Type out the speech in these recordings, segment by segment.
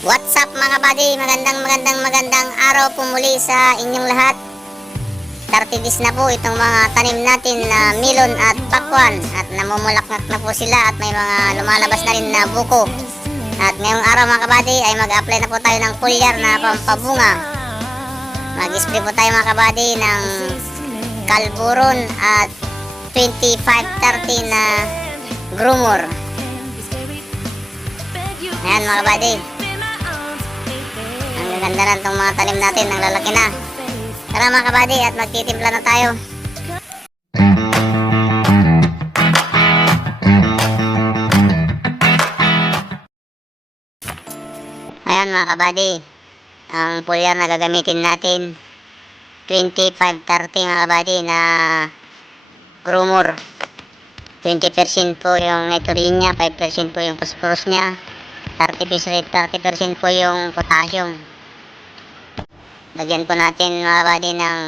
What's up mga buddy? Magandang araw po muli sa inyong lahat. 30 days na po itong mga tanim natin na milon at pakwan at namumulaklak na po sila at may mga lumalabas na rin na buko. At ngayong araw mga kabady ay mag-apply na po tayo ng foliar na pampabunga. Mag-spray po tayo mga kabady ng Calburon at 2530 na Grumor. Ayan mga kabady, ang ganda na itong mga tanim natin, ang lalaki na. Tara mga kabady at magtitimpla na tayo. Ayan mga kabady, ang foliar na gagamitin natin 2530 mga kabady na Grumor. 20% po yung nitrogen niya, 5% po yung phosphorus niya, 30% po yung potassium. Lagyan po natin mga kabady ng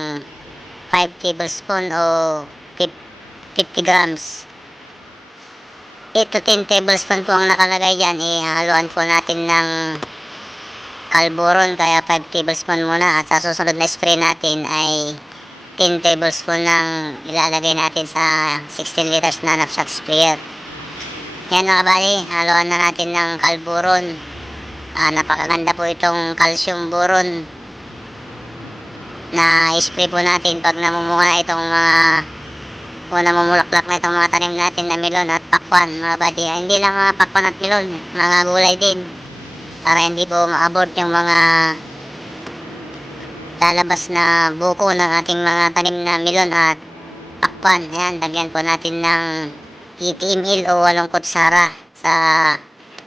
5 tablespoon o 50 grams. 8 to 10 tablespoon po ang nakalagay dyan. Ihaluan po natin ng Calburon, kaya 5 tablespoon muna. At sa susunod na spray natin ay 10 tablespoon ng ilalagay natin sa 16 liters na knapsack sprayer. Yan mga kabady, haluan na natin ng Calburon. Napakaganda po itong calcium boron na spray po natin pag namumunga itong mga namumulaklak na itong mga tanim natin na milon at pakwan mga kabady. Hindi lang mga pakwan at milon, mga gulay din, para hindi po maabort yung mga lalabas na buko ng ating mga tanim na milon at pakwan. Ayan, lagyan po natin ng 80 ml o 8 kutsara sa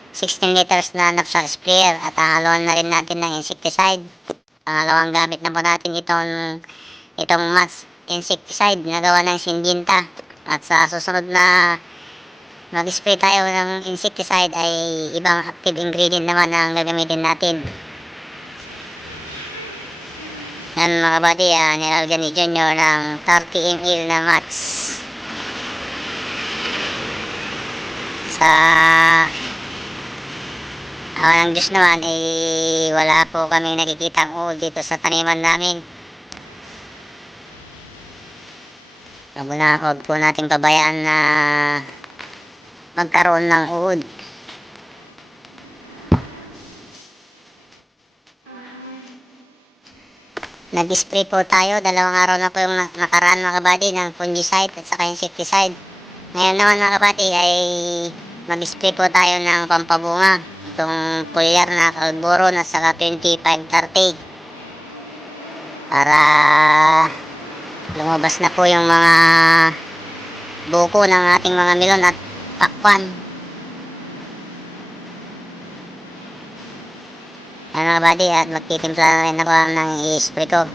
16 liters na knapsack sprayer at haluan na rin natin ng insecticide. Pangalawang gamit na po natin itong max insecticide na gawa ng Syngenta. At sa susunod na mag-spray tayo ng insecticide ay ibang active ingredient naman ang gagamitin natin. Yan mga kabady, nilalagyan ni Junior ng 30 ml na max sa awan ng Diyos naman. Wala po kami nakikitang uod dito sa taniman namin. Huwag po natin pabayaan na magkaroon ng uod. Nag-spray po tayo, 2 araw na po yung nakaraan mga kabady ng fungicide at saka insecticide. Ngayon naman mga kabady ay mag-spray po tayo ng pampabunga, itong foliar na Calburon at saka 2530, para lumabas na po yung mga buko ng ating mga milon at pakwan. Ayan mga kabady, at magtitimpla na rin ako ng i-spray ko.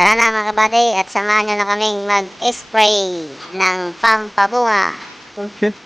Tara na mga kabady, at samahan nyo na kaming mag-spray ng pampabunga. Okay.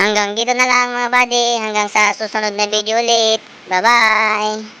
Hanggang dito na lang mga buddy. Hanggang sa susunod na video ulit. Bye-bye!